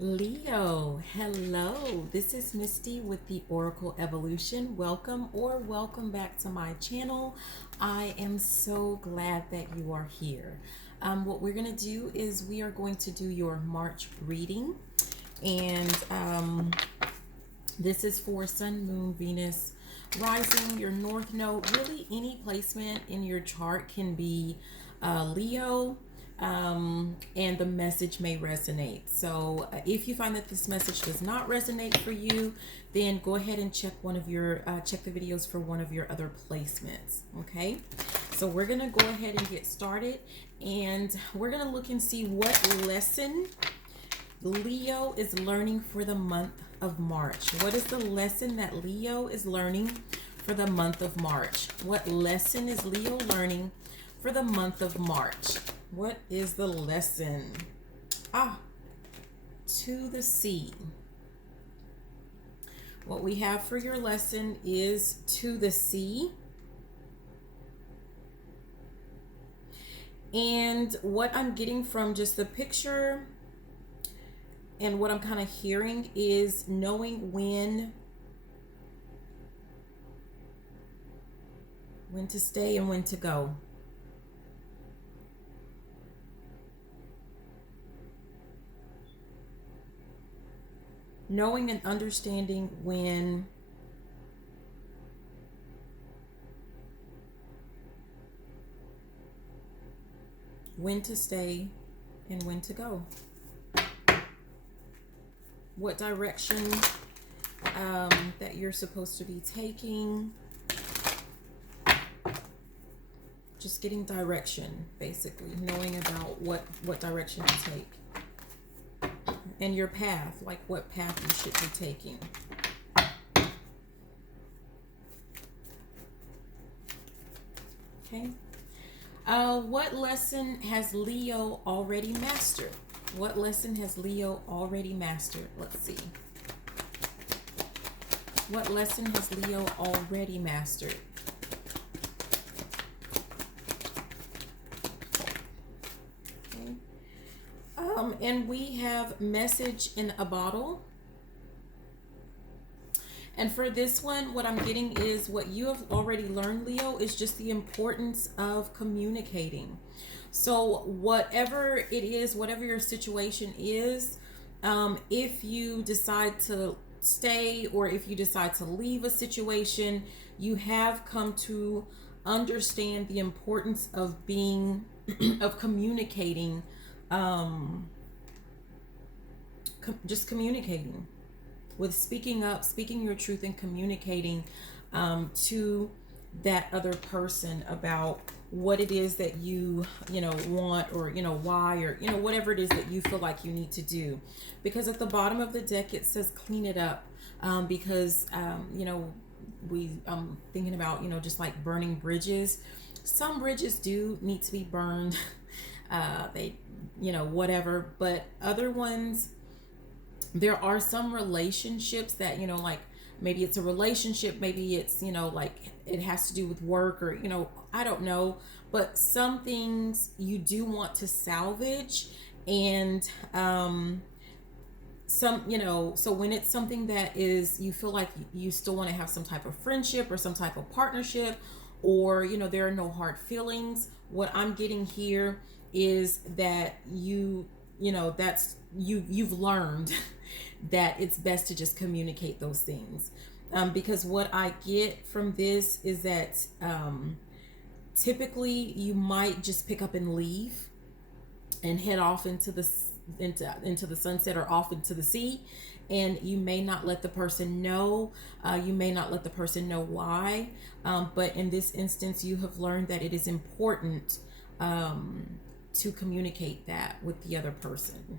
Leo, hello. This is Misty with the Oracle Evolution. Welcome back to my channel. I am so glad that you are here. What we're going to do is we are going to do your March reading. And this is for Sun, Moon, Venus, Rising, your North Node. Really, any placement in your chart can be Leo. And the message may resonate. So if you find that this message does not resonate for you, then go ahead and check check the videos for one of your other placements. Okay, so we're gonna go ahead and get started, and we're gonna look and see what lesson Leo is learning for the month of March. What is the lesson that Leo is learning for the month of March? What lesson is Leo learning for the month of March? What is the lesson? To the sea. What we have for your lesson is to the sea. And what I'm getting from just the picture and what I'm kind of hearing is knowing when to stay and when to go. Knowing and understanding when to stay and when to go. What direction that you're supposed to be taking. Just getting direction, basically. Knowing about what direction to take. And your path, like what path you should be taking. Okay. What lesson has Leo already mastered? What lesson has Leo already mastered? Let's see. What lesson has Leo already mastered? And we have message in a bottle. And for this one, what I'm getting is what you have already learned, Leo, is just the importance of communicating. So whatever it is, whatever your situation is, if you decide to stay or if you decide to leave a situation, you have come to understand the importance of of communicating. Just communicating, with speaking up, speaking your truth, and communicating to that other person about what it is that you want, or why, or whatever it is that you feel like you need to do. Because at the bottom of the deck it says clean it up, because I'm thinking about just like burning bridges. Some bridges do need to be burned. They whatever, but other ones, there are some relationships that like maybe it's a relationship, maybe it's like it has to do with work, or I don't know, but some things you do want to salvage. And so when it's something that is, you feel like you still want to have some type of friendship or some type of partnership, or there are no hard feelings, what I'm getting here is that you've learned that it's best to just communicate those things, because what I get from this is that typically you might just pick up and leave and head off into the sunset, or off into the sea, and you may not let the person know. You may not let the person know why, but in this instance you have learned that it is important to communicate that with the other person.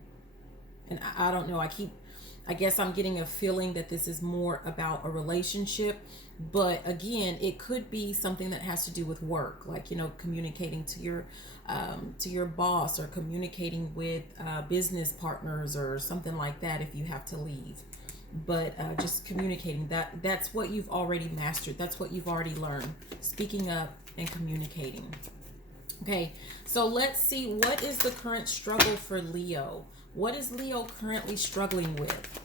And I don't know, I guess I'm getting a feeling that this is more about a relationship, but again, it could be something that has to do with work, like communicating to your boss, or communicating with business partners or something like that if you have to leave. But just communicating, that's what you've already mastered. That's what you've already learned, speaking up and communicating. Okay, so let's see, what is the current struggle for Leo? What is Leo currently struggling with?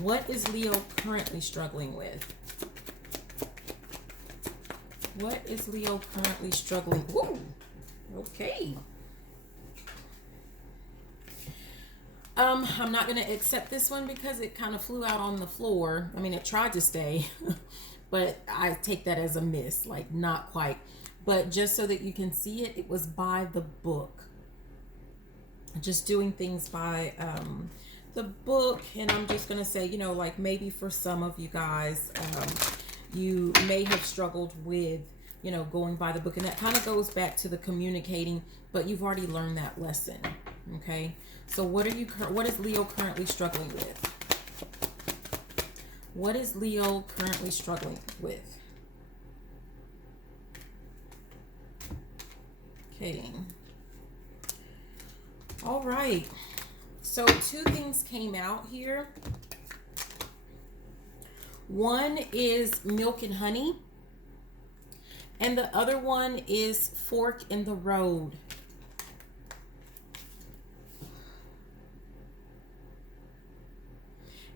What is Leo currently struggling with? What is Leo currently struggling? Woo! Okay. I'm not going to accept this one because it kind of flew out on the floor. I mean, it tried to stay, but I take that as a miss, like not quite. But just so that you can see it, it was by the book. Just doing things by the book. And I'm just going to say, you know, like maybe for some of you guys, you may have struggled with, you know, going by the book. And that kind of goes back to the communicating, but you've already learned that lesson. Okay. So what is Leo currently struggling with? What is Leo currently struggling with? Okay. All right. So two things came out here. One is milk and honey, and the other one is fork in the road.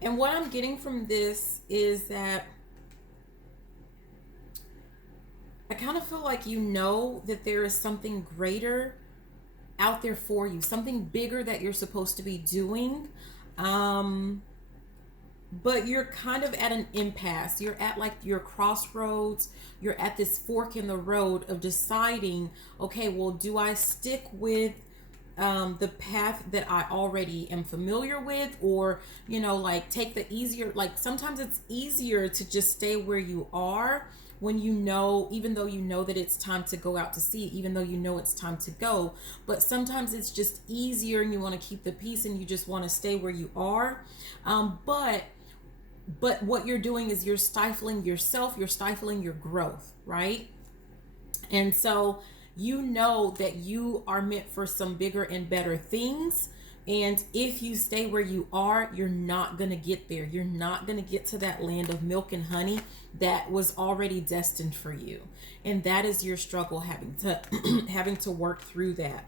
And what I'm getting from this is that I kind of feel like you know that there is something greater out there for you, something bigger that you're supposed to be doing. But you're kind of at an impasse. You're at like your crossroads. You're at this fork in the road of deciding, okay, well, do I stick with the path that I already am familiar with, or, you know, like take the easier, like sometimes it's easier to just stay where you are when you know, even though you know that it's time to go out to sea, even though you know it's time to go, but sometimes it's just easier and you want to keep the peace and you just want to stay where you are. But what you're doing is you're stifling yourself, you're stifling your growth, right? And so you know that you are meant for some bigger and better things. And if you stay where you are, you're not going to get there. You're not going to get to that land of milk and honey that was already destined for you. And that is your struggle, having to having to work through that.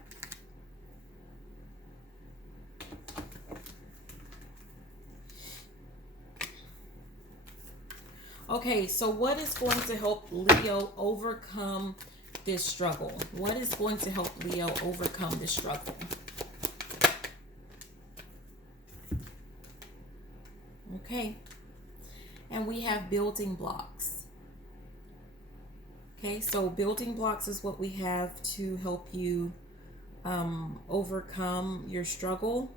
Okay, so what is going to help Leo overcome this struggle? What is going to help Leo overcome this struggle? Okay, and we have building blocks. Okay, so building blocks is what we have to help you overcome your struggle.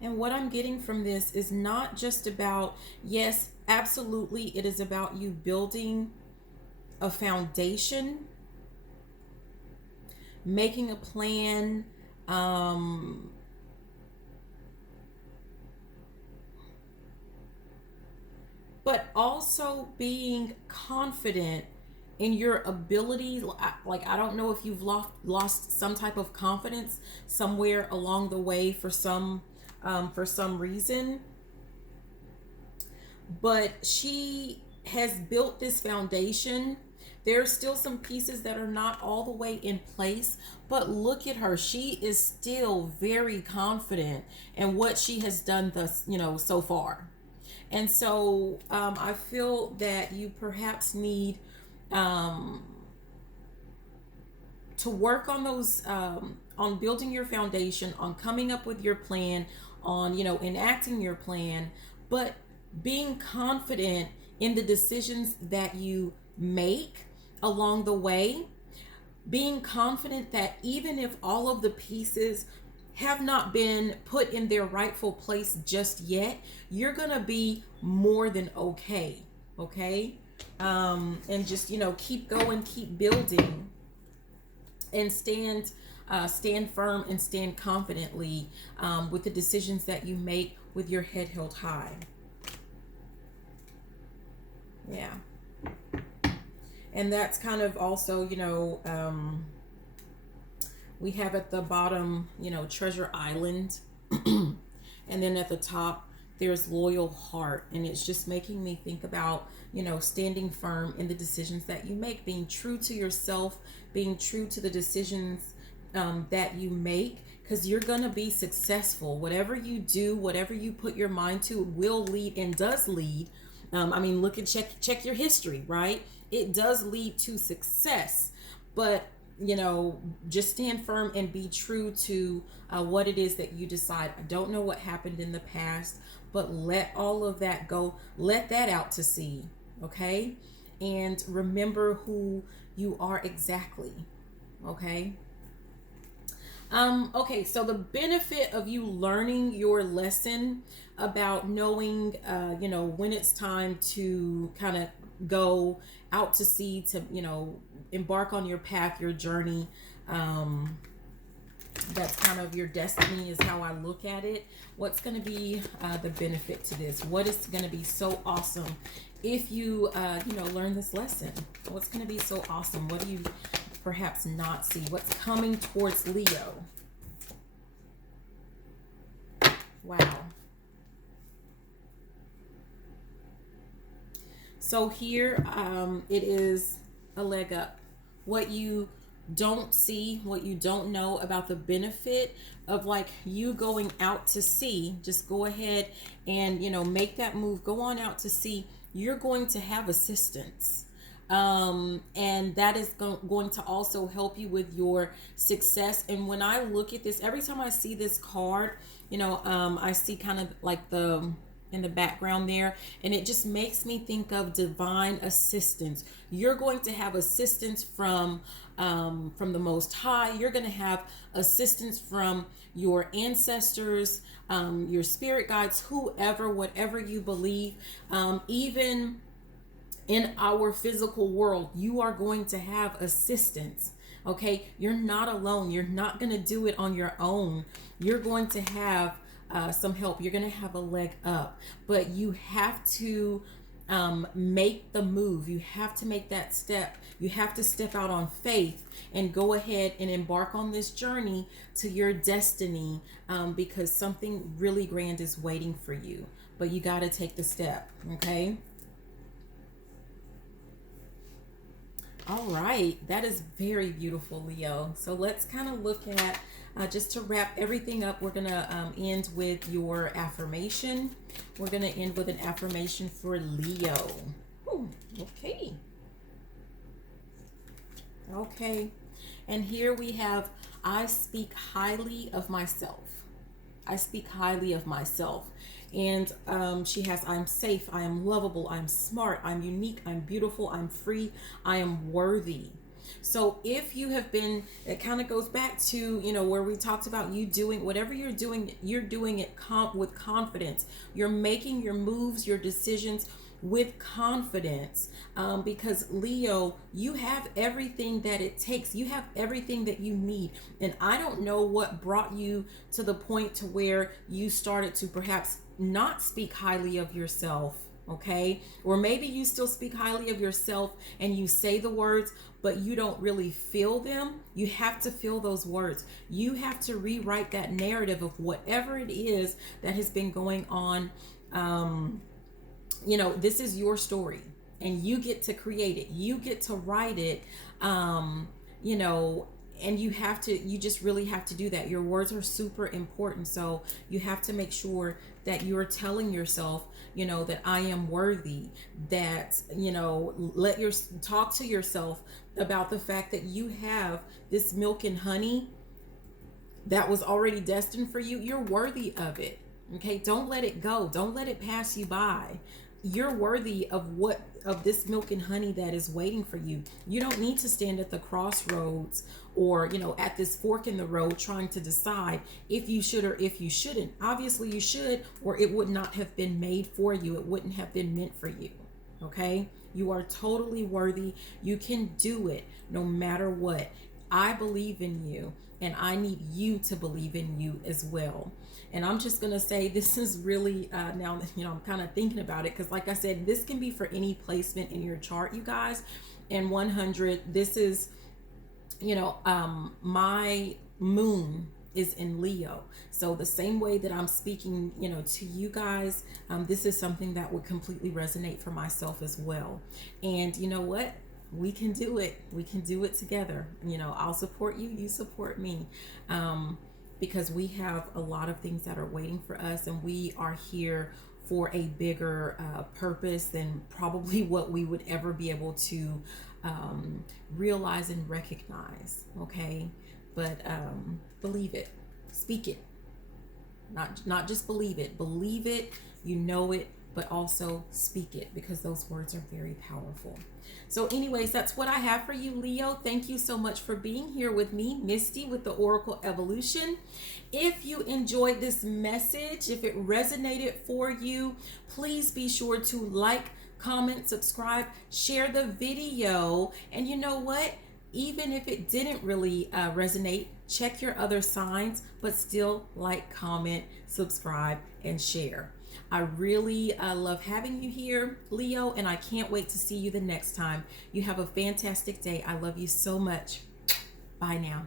And what I'm getting from this is not just about, yes, absolutely, it is about you building a foundation, making a plan, but also being confident in your ability. Like, I don't know if you've lost some type of confidence somewhere along the way for some reason, but she has built this foundation. There's still some pieces that are not all the way in place, but look at her. She is still very confident in what she has done thus, so far. And so I feel that you perhaps need to work on those, on building your foundation, on coming up with your plan, on, enacting your plan, but being confident in the decisions that you make along the way, being confident that even if all of the pieces have not been put in their rightful place just yet, you're gonna be more than okay. And just, keep going, keep building, and stand firm and stand confidently with the decisions that you make with your head held high. Yeah. And that's kind of also, we have at the bottom, Treasure Island. And then at the top, there's loyal heart. And it's just making me think about, standing firm in the decisions that you make, being true to yourself, being true to the decisions that you make, because you're going to be successful. Whatever you do, whatever you put your mind to, will lead and does lead. Look and check your history, right? It does lead to success. But just stand firm and be true to what it is that you decide. I don't know what happened in the past, but let all of that go. Let that out to sea, okay? And remember who you are exactly, okay? Okay, so the benefit of you learning your lesson about knowing, when it's time to kind of go out to sea, to, embark on your path, your journey. That's kind of your destiny is how I look at it. What's going to be the benefit to this? What is going to be so awesome if you, learn this lesson? What's going to be so awesome? What do you perhaps not see? What's coming towards Leo? Wow. So here it is a leg up. What you don't see, what you don't know about the benefit of like you going out to sea, just go ahead and, make that move. Go on out to sea. You're going to have assistance. And that is going to also help you with your success. And when I look at this, every time I see this card, I see kind of like in the background there, and it just makes me think of divine assistance. You're going to have assistance from the Most High. You're going to have assistance from your ancestors, your spirit guides, whoever, whatever you believe. Even in our physical world, you are going to have assistance. Okay, you're not alone. You're not going to do it on your own. You're going to have some help. You're going to have a leg up, but you have to make the move. You have to make that step. You have to step out on faith and go ahead and embark on this journey to your destiny, because something really grand is waiting for you, but you got to take the step. Okay. All right, that is very beautiful, Leo. So let's kind of look at, just to wrap everything up, we're going to end with your affirmation. We're going to end with an affirmation for Leo. Ooh, okay. Okay. And here we have, I speak highly of myself. I speak highly of myself. And she has, I'm safe, I am lovable, I'm smart, I'm unique, I'm beautiful, I'm free, I am worthy. So if you have been, it kind of goes back to, where we talked about you doing whatever you're doing it with confidence. You're making your moves, your decisions with confidence, because Leo, you have everything that it takes. You have everything that you need. And I don't know what brought you to the point to where you started to perhaps not speak highly of yourself. Okay, or maybe you still speak highly of yourself and you say the words, but you don't really feel them. You have to feel those words. You have to rewrite that narrative of whatever it is that has been going on. This is your story and you get to create it. You get to write it, and you just really have to do that. Your words are super important. So you have to make sure that you're telling yourself, that I am worthy, that, talk to yourself about the fact that you have this milk and honey that was already destined for you. You're worthy of it. Okay. Don't let it go. Don't let it pass you by. You're worthy of this milk and honey that is waiting for you. You don't need to stand at the crossroads or, at this fork in the road trying to decide if you should or if you shouldn't. Obviously you should, or it would not have been made for you. It wouldn't have been meant for you. Okay? You are totally worthy. You can do it no matter what. I believe in you, and I need you to believe in you as well. And I'm just going to say this is really, now, I'm kind of thinking about it because like I said, this can be for any placement in your chart, you guys. And 100, this is, my moon is in Leo. So the same way that I'm speaking, to you guys, this is something that would completely resonate for myself as well. And you know what? We can do it. We can do it together. I'll support you. You support me. Because we have a lot of things that are waiting for us, and we are here for a bigger purpose than probably what we would ever be able to realize and recognize. Okay, but believe it, speak it, not just believe it, you know it, but also speak it, because those words are very powerful. So anyways, that's what I have for you, Leo. Thank you so much for being here with me, Misty, with the Oracle Evolution. If you enjoyed this message, if it resonated for you, please be sure to like, comment, subscribe, share the video. And you know what? Even if it didn't really resonate, check your other signs, but still like, comment, subscribe, and share. I really love having you here, Leo, and I can't wait to see you the next time. You have a fantastic day. I love you so much. Bye now.